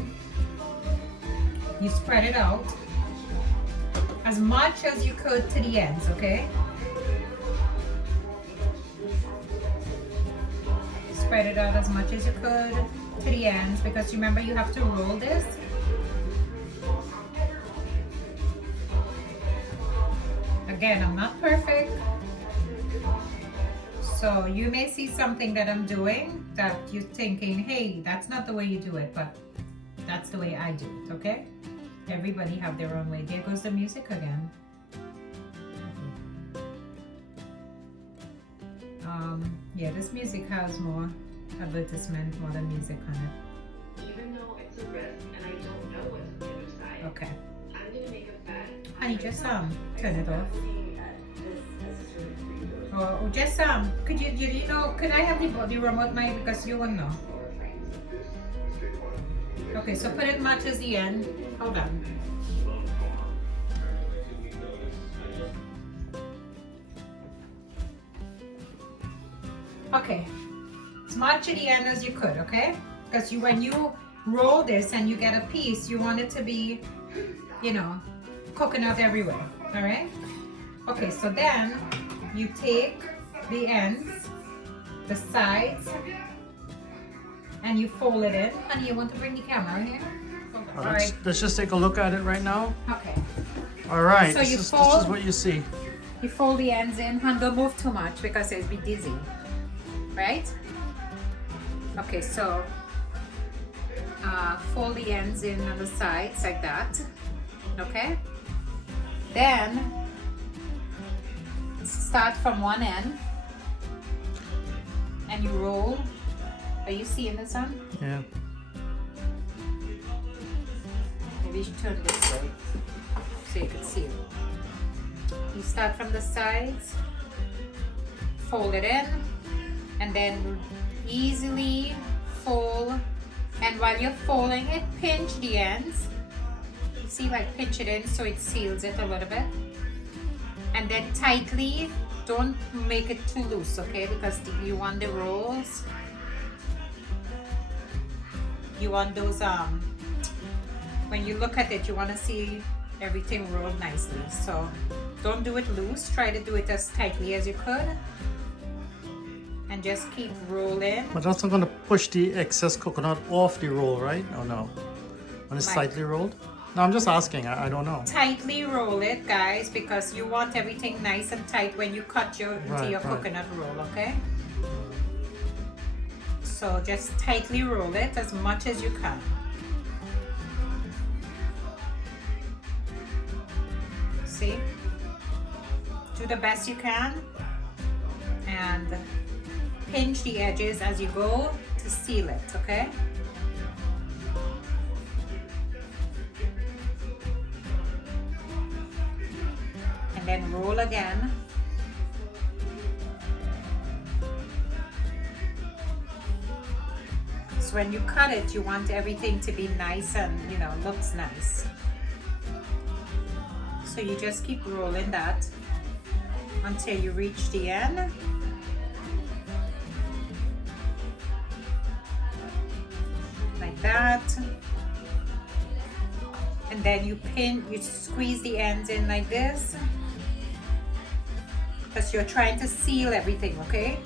You spread it out as much as you could to the ends, okay? Spread it out as much as you could to the ends because remember you have to roll this. Again, I'm not perfect. So you may see something that I'm doing that you're thinking, hey, that's not the way you do it, but that's the way I do it, okay? Everybody have their own way. There goes the music again. Yeah, this music has more advertisement, more than music on it. Even though it's a risk and I don't know what's on the other side, Okay. I'm gonna make a bet. Honey, just turn it off. Looking at this as a sort of free Or just could you know, could I have the remote mic because you won't know. Okay, so put it much as the end. Hold on. Okay, as much at the end as you could, okay? Because when you roll this and you get a piece, you want it to be, you know, coconut everywhere, all right? Okay, so then you take the ends, the sides, and you fold it in. Honey, you want to bring the camera here? All right. Let's just take a look at it right now. Okay. All right, So this you is fold- what you see. You fold the ends in, and don't move too much because it'll be dizzy, right? Okay, so fold the ends in on the sides like that, okay? Then start from one end and you roll. Are you seeing this one? Yeah. Maybe you should turn this way so you can see it. You start from the sides, fold it in, and then easily fold. And while you're folding it, pinch the ends. See, like pinch it in so it seals it a little bit. And then tightly, don't make it too loose, okay? Because you want the rolls. You want those, when you look at it, you want to see everything rolled nicely. So don't do it loose. Try to do it as tightly as you could. And just keep rolling. But that's not going to push the excess coconut off the roll, right? Oh no. When it's Like- tightly rolled? No, I'm just asking. I don't know. Tightly roll it, guys, because you want everything nice and tight when you cut into your coconut roll, okay? So just tightly roll it as much as you can. See? Do the best you can and pinch the edges as you go to seal it, okay? And then roll again. So when you cut it, you want everything to be nice and, you know, looks nice. So you just keep rolling that until you reach the end. Like that. And then you squeeze the ends in like this. Because you're trying to seal everything, okay?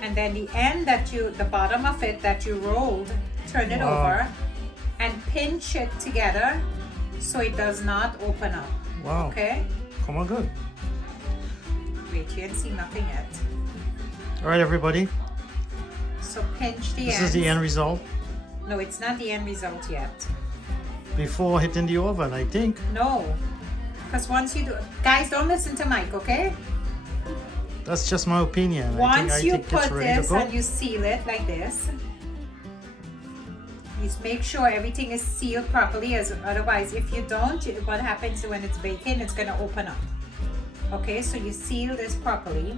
And then the end the bottom of it that you rolled, turn it over and pinch it together so it does not open up. Wow. Okay? Come on, good. Wait, you didn't see nothing yet. All right, everybody. So pinch the This ends. is the end result. No, it's not the end result yet. Before hitting the oven, I think. No. Because once you do, guys, don't listen to Mike, okay? That's just my opinion. Once you I think it's put ready to this go. and you seal it like this, you just make sure everything is sealed properly. As otherwise, if you don't, what happens when it's baking? It's gonna open up. Okay, so you seal this properly,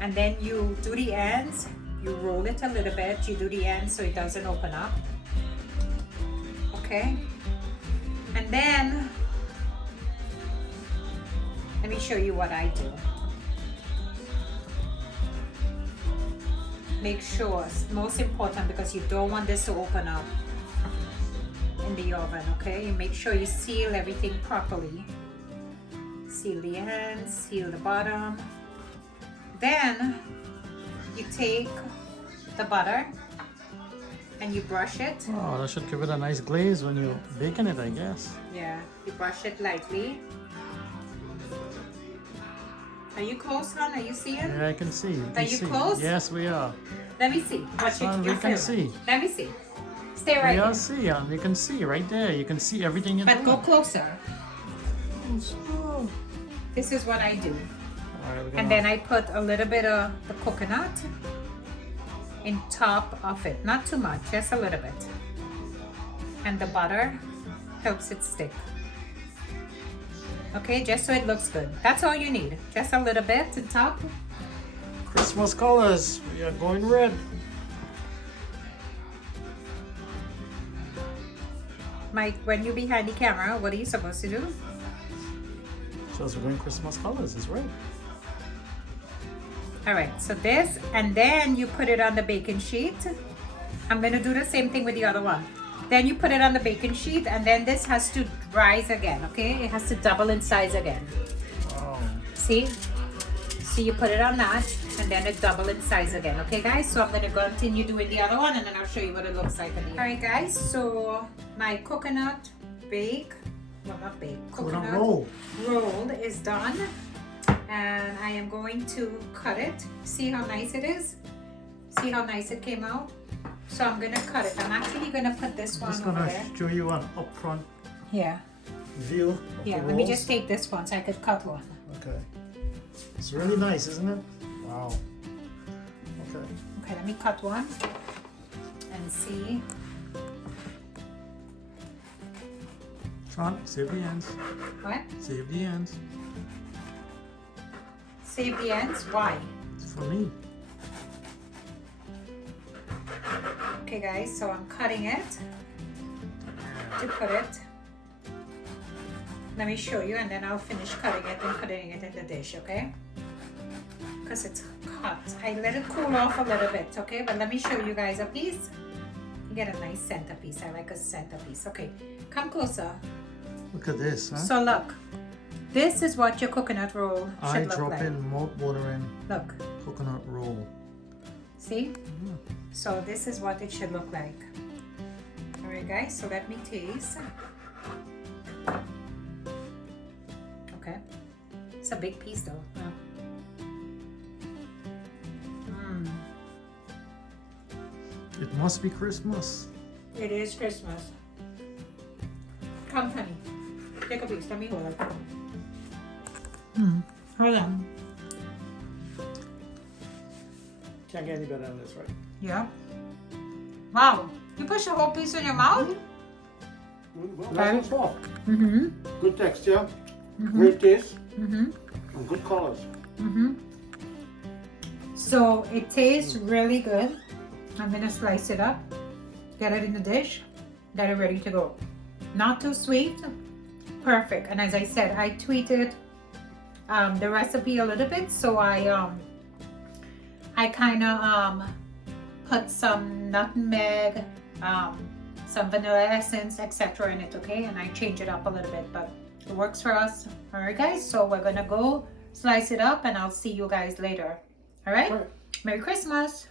and then you do the ends. You roll it a little bit. You do the ends so it doesn't open up. Okay, and then let me show you what I do. Make sure, it's most important because you don't want this to open up in the oven, okay? You make sure you seal everything properly. Seal the ends, seal the bottom. Then you take the butter and you brush it. Oh, that should give it a nice glaze when you're baking it, I guess. Yeah, you brush it lightly. Are you close, hon? Are you seeing? Yeah, I can see. We Are can you see. close? Yes, we are. Let me see what Son, you're we can filming. see. Let me see. Stay right We there. are see. You can see right there. You can see everything in But the go closer. Oh. This is what I do. All right, we're And then I put a little bit of the coconut in top of it. Not too much, just a little bit. And the butter helps it stick. Okay, just so it looks good. That's all you need. Just a little bit on top. Christmas colors. We are going red. Mike, when you're behind the camera, what are you supposed to do? Shows we're going Christmas colors. It's red. All right, so this, and then you put it on the baking sheet. I'm gonna do the same thing with the other one. Then you put it on the baking sheet, and then this has to rise again, okay? It has to double in size again. Wow. See? So you put it on that, and then it double in size again, okay guys? So I'm gonna continue doing the other one, and then I'll show you what it looks like at the end. All right guys, so my coconut coconut roll. roll is done. And I am going to cut it. See how nice it is? See how nice it came out? So I'm gonna cut it. I'm actually gonna put this I'm one just over gonna there. show you an upfront Yeah. view of Yeah, the let me rolls. just take this one so I could cut one. Okay. It's really nice, isn't it? Wow. Okay. Okay, let me cut one and see. Sean, save the ends. What? Save the ends. Save the ends? Why? It's for me. Okay guys, so I'm cutting it to put it. Let me show you and then I'll finish cutting it and putting it in the dish, okay? Because it's hot. I let it cool off a little bit, okay? But let me show you guys a piece. You get a nice centerpiece. I like a centerpiece. Okay, come closer. Look at this, huh? So look, this is what your coconut roll should I look drop like. in mouth watering Look, coconut roll. See? So this is what it should look like. All right, guys, so let me taste. Okay. It's a big piece though. It must be Christmas. It is Christmas. Come, honey. Take a piece. Let me hold it. Hold on. Can't get any better than this, right? Yeah. Wow. You push the whole piece in your mouth? Nice and soft. Mm-hmm. Good texture. Great taste. Mm-hmm. And good colors. Mm-hmm. So it tastes really good. I'm gonna slice it up, get it in the dish, get it ready to go. Not too sweet, perfect. And as I said, I tweeted the recipe a little bit, so I kind of put some nutmeg, some vanilla essence, etc. in it, okay? And I change it up a little bit, but it works for us. All right, guys, so we're gonna go slice it up and I'll see you guys later. All right? Merry Christmas.